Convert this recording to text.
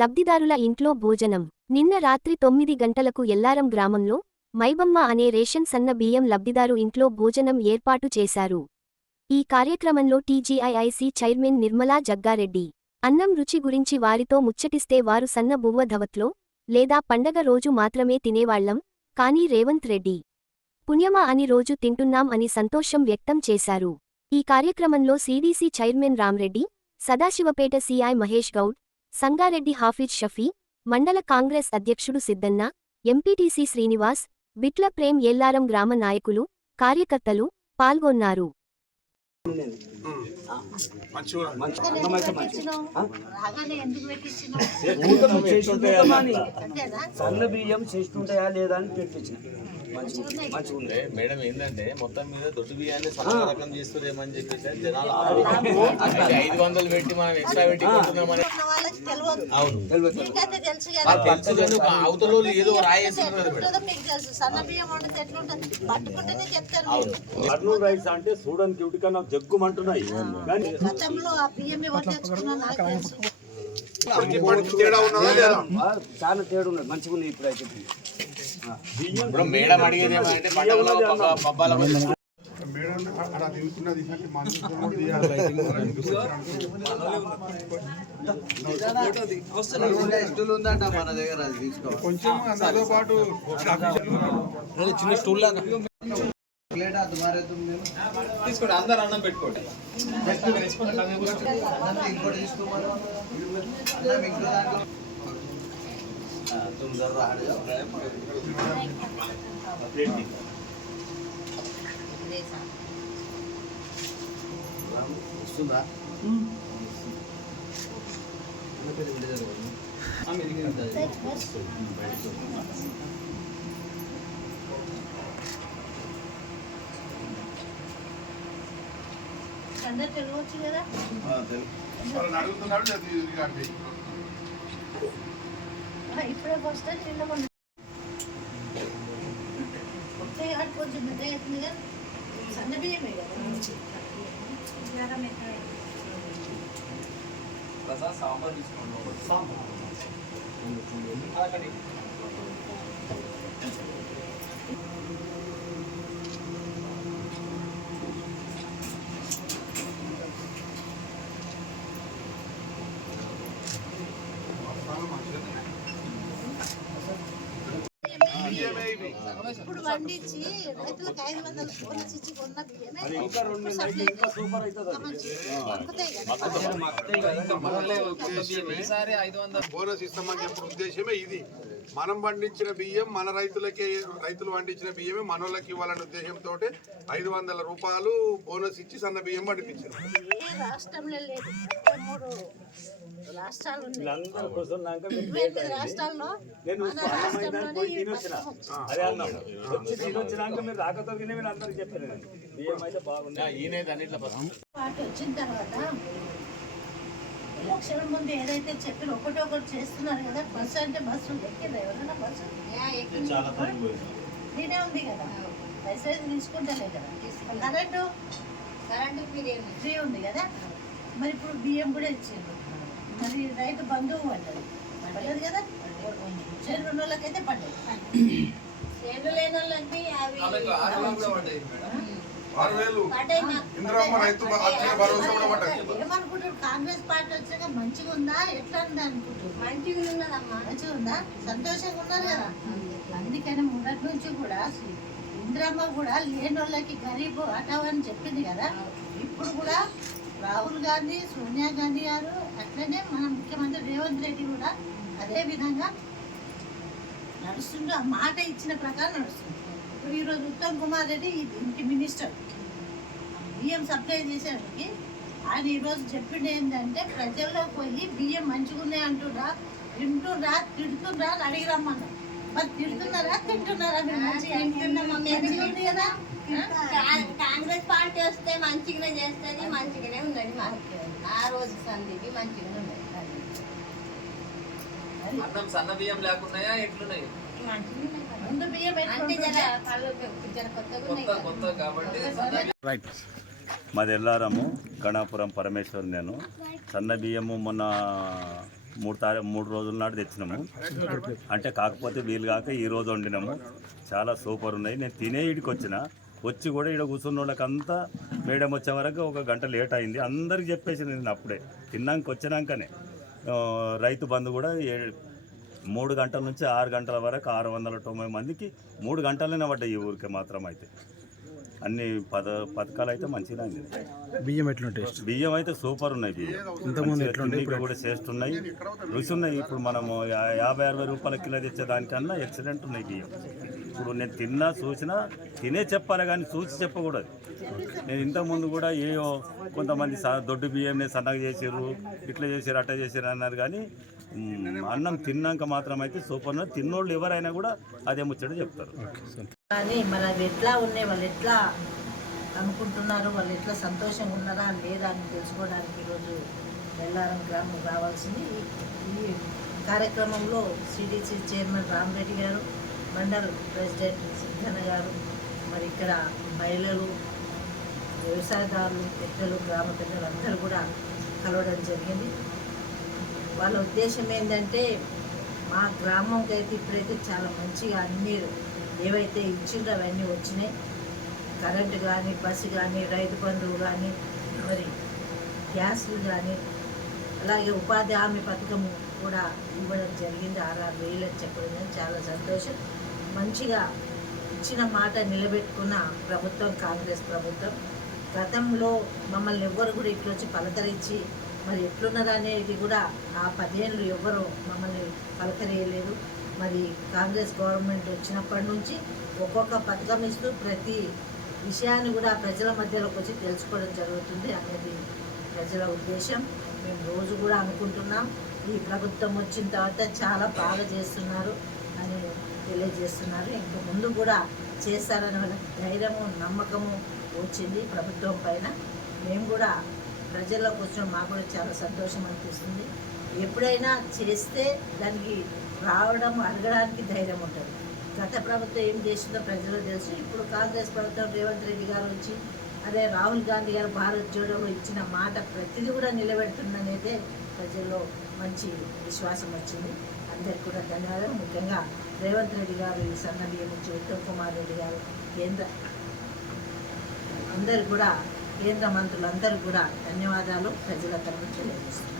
లబ్ధిదారుల ఇంట్లో భోజనం. నిన్న రాత్రి 9 గంటలకు ఎల్లారం గ్రామంలో మైబమ్మ అనే రేషన్ సన్న బియ్యం లబ్ధిదారు ఇంట్లో భోజనం ఏర్పాటు చేశారు. ఈ కార్యక్రమంలో టీజీఐఐసీ చైర్మన్ నిర్మలా జగ్గారెడ్డి అన్నం రుచి గురించి వారితో ముచ్చటిస్తే వారు సన్న బువ్వ ధవత్లో లేదా పండగ రోజు మాత్రమే తినేవాళ్లం, కానీ రేవంత్ రెడ్డి పుణ్యమా అని రోజు తింటున్నాం అని సంతోషం వ్యక్తం చేశారు. ఈ కార్యక్రమంలో CDC chairman Ramreddy, Sadashivpet CI Mahesh Goud, Sangareddy Hafeez Shafi, మండల కాంగ్రెస్ అధ్యక్షుడు సిద్దన్న, ఎంపీటీసీ శ్రీనివాస్, బిట్ల ప్రేమ్ ఎల్లారం గ్రామ నాయకులు, కార్యకర్తలు పాల్గొన్నారు. సన్న బియ్యం చేస్తుంటాయా లేదా అని పెట్టించిన మేడం ఏంటంటే మొత్తం మీద దొడ్డు బియ్యాన్ని రకం చేస్తుందేమని చెప్పేసి జనాలు 500 పెట్టి మనం ఎక్స్ట్రా పెట్టి కొంటున్నామని తెలుసు అవతల ఏదో కర్నూలు రైస్ అంటే చూడడానికి ఉడికన్నా జగ్గుమంటున్నాయి చాలా తేడా ఉన్నది, మంచిగా ఉంది. ఇప్పుడు మేడం అడిగేది ఏమంటే పబ్బాల ఉందంట మన దగ్గర కొంచెం దాంతో పాటు చిన్న స్టూల్ లాగా తీసుకోండి, అందరు అన్నం పెట్టుకోండి. ఇంకోటి తీసుకోమని వస్తుందా అందరు తెలియవచ్చు కదా, ఇప్పుడే ఫస్ట్ చిన్న కొంచెం పెద్ద అవుతుంది కదా, సన్న బియ్యమే కదా. సాంబార్ తీసుకోండి. ఇప్పుడు పండించి రైతులకు 500 బోనస్ ఇచ్చి కొన్న బియ్యమే బోనస్ ఇస్తామని చెప్పిన ఉద్దేశమే ఇది. మనం పండించిన బియ్యం మన రైతులు పండించిన బియ్యమే మనోళ్ళకి ఇవ్వాలనే ఉద్దేశంతో 500 రూపాయలు బోనస్ ఇచ్చి సన్న బియ్యం పండించారు. రాష్ట్రంలో లేదు, 3 రాష్ట్రాలు రాష్ట్రాల్లో వచ్చిన తర్వాత ఎలక్షన్ ముందు ఏదైతే చెప్పిన ఒకటి చేస్తున్నారు కదా, బస్సు అంటే బస్సు ఎక్కిందా ఎవరైనా? బస్సు ఫ్రీనే ఉంది కదా, పైసలు తీసుకుంటలే కదా. కరెంటు ఫ్రీ ఉంది కదా. మరి ఇప్పుడు బియ్యం కూడా ఇచ్చిండ్రు, మరి రైతు బంధువు పడ్డది కదా. చేను ఉన్న వాళ్ళకైతే పడ్డది, చేను లేని వాళ్ళకి ఏమనుకుంటారు? కాంగ్రెస్ పార్టీ వచ్చాక మంచిగా ఉందా ఎట్లా ఉందా అనుకుంటారు? మంచిగా ఉందా, సంతోషంగా ఉన్నారు కదా. అందుకని మొదటి నుంచి కూడా ఇందిరమ్మ కూడా లేని వాళ్ళకి గరీబ్ హటావ్ అని చెప్పింది కదా. ఇప్పుడు కూడా రాహుల్ గాంధీ, సోనియా గాంధీ గారు, అట్లనే మన ముఖ్యమంత్రి రేవంత్ రెడ్డి కూడా అదే విధంగా నడుస్తుండ్రు. ఆ మాట ఇచ్చిన ప్రకారం నడుస్తుంది. ఇప్పుడు ఈరోజు ఉత్తమ్ కుమార్ రెడ్డి ఇంటి మినిస్టర్ బియ్యం సప్లై చేసేవాడికి ఆయన ఈరోజు చెప్పింది ఏంటంటే, ప్రజల్లో పోయి బియ్యం మంచిగా ఉన్నాయి అంటున్నా, తింటున్నా తిడుతున్నా అని అడిగి రమ్మన్నారు. మరి తిడుతున్నారా తింటున్నారా? ఉంది కదా. కాంగ్రెస్ పార్టీ వస్తే మంచిగానే చేస్తుంది, మంచిగానే ఉన్నది. ఆ రోజు సందీపి మంచిగానే ఉన్నది. సన్న బియ్యం లేకున్నాయా ఎట్లున్నాయి? మాది ఎల్లారము గణాపురం పరమేశ్వర్. నేను సన్న బియ్యము మొన్న మూడు రోజుల నాడు తెచ్చినాము. అంటే కాకపోతే వీలు కాక ఈ రోజు వండినాము. చాలా సూపర్ ఉన్నాయి. నేను తినే ఇడికి వచ్చి కూడా ఇక్కడ కూర్చున్న వాళ్ళకంతా మేడం వచ్చే వరకు 1 గంట లేట్ అయింది. అందరికి చెప్పేసి నేను అప్పుడే వచ్చినాకనే రైతు బంధు కూడా 3 గంటల నుంచి 6 గంటల వరకు 690 మందికి 3 గంటలనే పడ్డాయి ఈ ఊరికి మాత్రం. అయితే అన్ని పథకాలు అయితే మంచిగా ఉంది. బియ్యం ఎట్లా టేస్ట్? బియ్యం అయితే సూపర్ ఉన్నాయి. బియ్యం కూడా చేస్తున్నాయి, రుచి ఉన్నాయి. ఇప్పుడు మనము 50-60 రూపాయల కిలో తెచ్చే దానికన్నా ఎక్సలెంట్ ఉన్నాయి బియ్యం. ఇప్పుడు నేను తిన్నా చూసినా తినే చెప్పాలి కానీ చూసి చెప్పకూడదు. నేను ఇంతకుముందు కూడా కొంతమంది దొడ్డు బియ్యంని సన్నగా చేసారు, ఇట్లా చేసారు, అట్లా చేసారు అన్నారు. కానీ అన్నం తిన్నాక మాత్రం అయితే సూపర్. తిన్నోళ్ళు ఎవరైనా కూడా అదే ముచ్చట చెప్తారు. కానీ మరి అది ఎట్లా ఉన్నాయి, వాళ్ళు ఎట్లా అనుకుంటున్నారు, వాళ్ళు ఎట్లా సంతోషంగా ఉన్నారా లేదా అని తెలుసుకోవడానికి ఈరోజు బెల్లారం గ్రామం రావాల్సింది. ఈ కార్యక్రమంలో సిడిసి చైర్మన్ రామరెడ్డి గారు, మండల్ ప్రెసిడెంట్ సిద్ధన్న గారు, మరి ఇక్కడ మహిళలు, వ్యవసాయదారులు, పెద్దలు, గ్రామ పెద్దలు అందరూ కూడా కలవడం జరిగింది. వాళ్ళ ఉద్దేశం ఏంటంటే మా గ్రామంకి అయితే ఇప్పుడైతే చాలా మంచిగా అన్నీ ఏవైతే ఇచ్చిండ్రో అవన్నీ వచ్చినాయి. కరెంటు కానీ, బస్సు కానీ, రైతు బంధువు కానీ, మరి గ్యాస్లు కానీ, అలాగే ఉపాధి హామీ పథకము కూడా ఇవ్వడం జరిగింది. 6,000 అని చెప్పడం చాలా సంతోషం. మంచిగా ఇచ్చిన మాట నిలబెట్టుకున్న ప్రభుత్వం కాంగ్రెస్ ప్రభుత్వం. గతంలో మమ్మల్ని ఎవ్వరు కూడా ఇట్లా వచ్చి పలకరించి మరి ఎట్లున్నారు అనేది కూడా ఆ 10 ఏళ్ళు ఎవ్వరు మమ్మల్ని పలకరేయలేదు. మరి కాంగ్రెస్ గవర్నమెంట్ వచ్చినప్పటి నుంచి ఒక్కొక్క పథకం ఇస్తూ ప్రతి విషయాన్ని కూడా ప్రజల మధ్యలోకి వచ్చి తెలుసుకోవడం జరుగుతుంది అనేది ప్రజల ఉద్దేశం. మేము రోజు కూడా అనుకుంటున్నాం ఈ ప్రభుత్వం వచ్చిన తర్వాత చాలా బాగా చేస్తున్నారు అని తెలియజేస్తున్నారు. ఇంకా ముందు కూడా చేస్తారని వాళ్ళకి ధైర్యము, నమ్మకము వచ్చింది ప్రభుత్వం పైన. మేము కూడా ప్రజల్లోకి వచ్చిన మాకు కూడా చాలా సంతోషం అనిపిస్తుంది. ఎప్పుడైనా చేస్తే దానికి రావడం, అడగడానికి ధైర్యం ఉంటుంది. గత ప్రభుత్వం ఏం చేసిందో ప్రజలకు తెలుసు. ఇప్పుడు కాంగ్రెస్ ప్రభుత్వం రేవంత్ రెడ్డి గారు వచ్చి అదే రాహుల్ గాంధీ గారు భారత్ జోడోలో ఇచ్చిన మాట ప్రతిదీ కూడా నిలబెడుతుందనైతే ప్రజల్లో మంచి విశ్వాసం వచ్చింది. అందరికీ కూడా ధన్యవాదాలు. ముఖ్యంగా రేవంత్ రెడ్డి గారు, ఈ సన్న బియ్యం నుంచి ఉత్తమ్ కుమార్ రెడ్డి గారు, అందరు కూడా కేంద్ర మంత్రులందరూ కూడా ధన్యవాదాలు ప్రజల తరఫున తెలియజేస్తున్నారు.